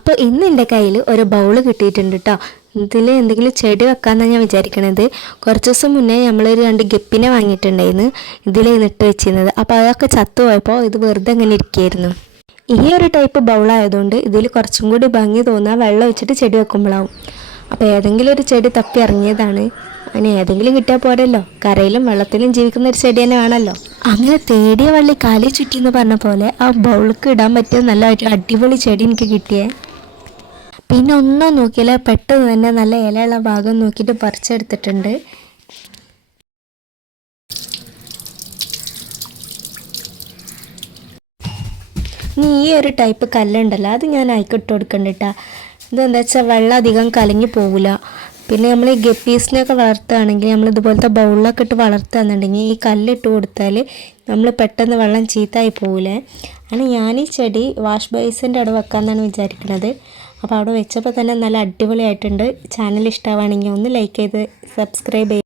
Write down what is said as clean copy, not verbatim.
അപ്പോൾ ഇന്ന് എൻ്റെ കയ്യിൽ ഒരു ബൗള് കിട്ടിയിട്ടുണ്ട് കേട്ടോ. ഇതിൽ എന്തെങ്കിലും ചെടി വെക്കാമെന്നാണ് ഞാൻ വിചാരിക്കണത്. കുറച്ച് ദിവസം മുന്നേ നമ്മളൊരു 2 ഗപ്പിനെ വാങ്ങിയിട്ടുണ്ടായിരുന്നു, ഇതിൽ നിട്ട് വെച്ചിരുന്നത്. അപ്പോൾ അതൊക്കെ ചത്തുപോയപ്പോൾ ഇത് വെറുതെ അങ്ങനെ ഇരിക്കുകയായിരുന്നു. ഈ ഒരു ടൈപ്പ് ബൗളായതുകൊണ്ട് ഇതിൽ കുറച്ചും കൂടി ഭംഗി തോന്നുക വെള്ളം ഒഴിച്ചിട്ട് ചെടി വെക്കുമ്പോഴാവും. അപ്പോൾ ഏതെങ്കിലും ഒരു ചെടി തപ്പി ഇറങ്ങിയതാണ്. അങ്ങനെ ഏതെങ്കിലും കിട്ടിയാൽ പോരല്ലോ, കരയിലും വെള്ളത്തിലും ജീവിക്കുന്ന ഒരു ചെടി തന്നെ വേണമല്ലോ. അങ്ങനെ തേടിയ വള്ളി കാലി ചുറ്റി എന്ന് പറഞ്ഞ പോലെ ആ ബൗൾക്ക് ഇടാൻ പറ്റിയ നല്ല ഒരു അടിപൊളി ചെടി എനിക്ക് കിട്ടിയേ. പിന്നെ ഒന്നും നോക്കിയില്ല, പെട്ടെന്ന് തന്നെ നല്ല ഇലയുള്ള ഭാഗം നോക്കിയിട്ട് പറിച്ചെടുത്തിട്ടുണ്ട്. ഇനി ഈ ഒരു ടൈപ്പ് കല്ലുണ്ടല്ലോ, അത് ഞാൻ അയക്കിട്ട് കൊടുക്കണ്ടിട്ടാ. ഇതെന്താ വെച്ചാൽ വെള്ളം അധികം കലങ്ങി പോകില്ല. പിന്നെ നമ്മൾ ഈ ഗപ്പീസിനെയൊക്കെ വളർത്തുകയാണെങ്കിൽ നമ്മൾ ഇതുപോലത്തെ ബൗളിലൊക്കെ ഇട്ട് വളർത്തുകയെന്നുണ്ടെങ്കിൽ ഈ കല്ലിട്ട് കൊടുത്താൽ നമ്മൾ പെട്ടെന്ന് വെള്ളം ചീത്തയായി പോകില്ലേ. അങ്ങനെ ഞാൻ ഈ ചെടി വാഷ് ബേസിൻ്റെ അവിടെ വെക്കാമെന്നാണ് വിചാരിക്കുന്നത്. അപ്പോൾ അവിടെ വെച്ചപ്പോൾ തന്നെ നല്ല അടിപൊളിയായിട്ടുണ്ട്. ചാനൽ ഇഷ്ടമാവുകയാണെങ്കിൽ ഒന്ന് ലൈക്ക് ചെയ്ത് സബ്സ്ക്രൈബ് ചെയ്ത്